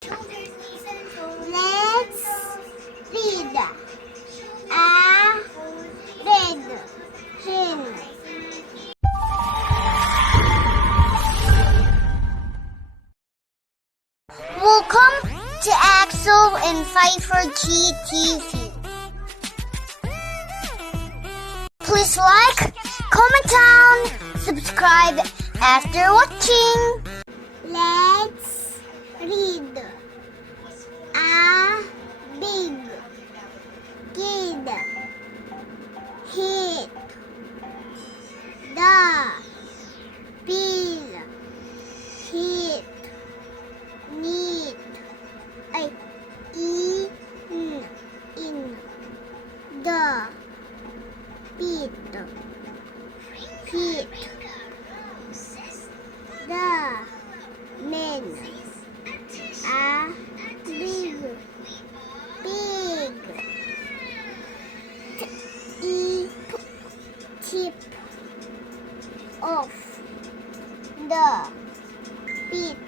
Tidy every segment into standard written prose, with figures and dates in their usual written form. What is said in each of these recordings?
Let's read. A red hen. Welcome to Axel and Pfeiffer'S TV. Please like, comment down, subscribe after watching. Let's read. A big kid hit the pill. Hit neat. In the pit. The men. A big tip of the pit.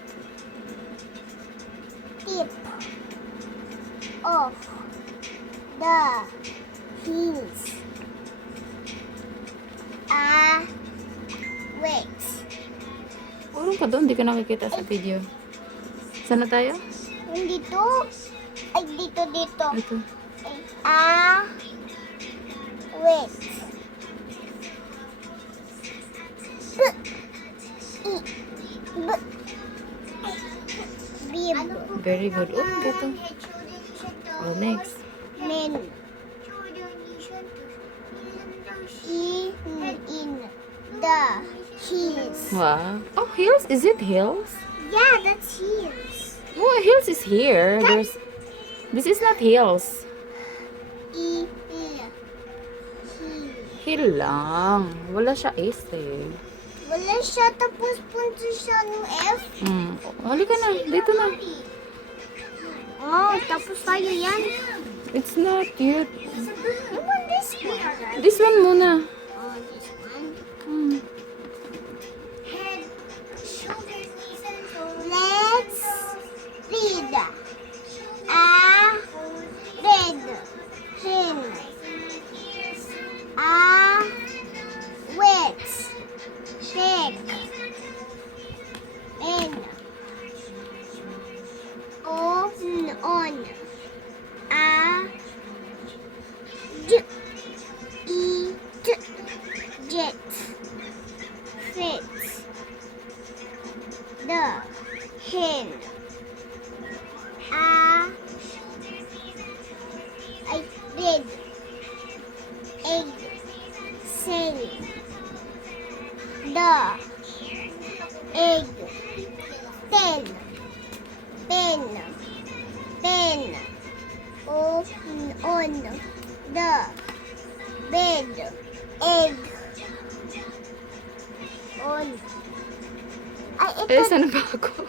Tip of the heels. Wait. Urong ka doon, hindi ka nakikita sa video. Sana tayo? Dito. Ay, dito. Ito. Wait. Bib. Very good. Oh, dito. Oh, next. Men. In the heels. Wow. Oh, heels? Is it heels? Yeah, that's heels. Oh, heels is here. This is not heels. Heel lang. Wala siya S eh. Wala siya, tapos punta siya ng F. Halika na. Dito na. Oh, tapos tayo yan. It's not yet. I want this one. This one muna. Oh, this one. Head, shoulders, knees, and toes. Let's read. A red hen. A wet egg. N. On. A jet. Fits. The hen. Red egg cell. The egg ten. Pen on the bed. Egg on. Ay, ito. Saan ba ako?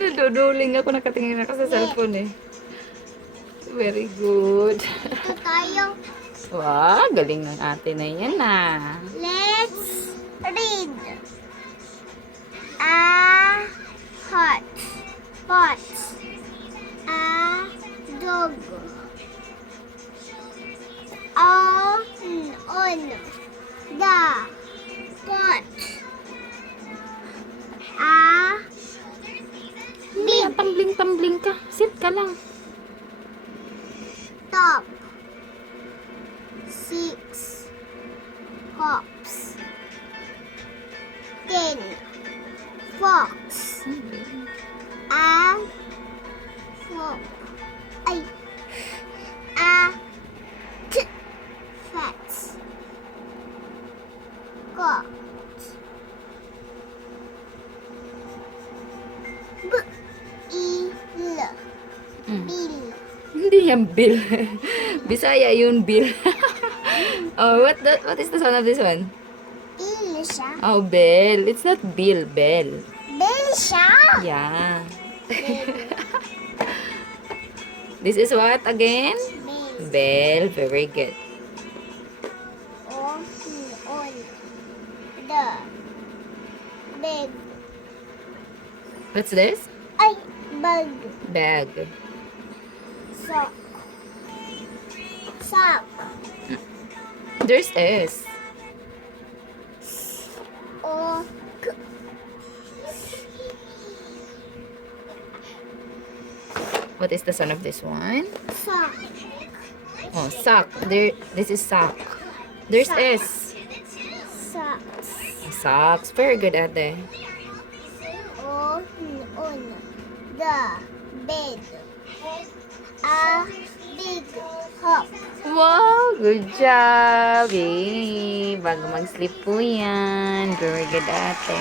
Nadodoling ako. Nakatingin ako sa cellphone eh. Very good. Ito tayo. Wow, galing ng ate na yan ah. Let's read. A hot pot. A dog. On the pot. A Big. Tumbling ka. Sit ka lang. top. 6 hops. 10 fox. A fop. Fats. Got. Bill. Hindi yan Bill. Bisaya yun Bill. Oh, what is the sound of this one? Bill siya. Oh, Bell. It's not Bill, Bell. Bill siya. Yeah. This is what again? Bill. Bell. Very good. On the bed. What's this? Ay, Bag. Bag. Sock. Sock. There's S. O. What is the sound of this one? Sock. Oh, sock. There. This is sock. There's Sock. S. Socks. Socks. Very good, ate. On the bed. A big hop. Wow! Good job! Eh, bago mag-sleep po yan. Very good, ate.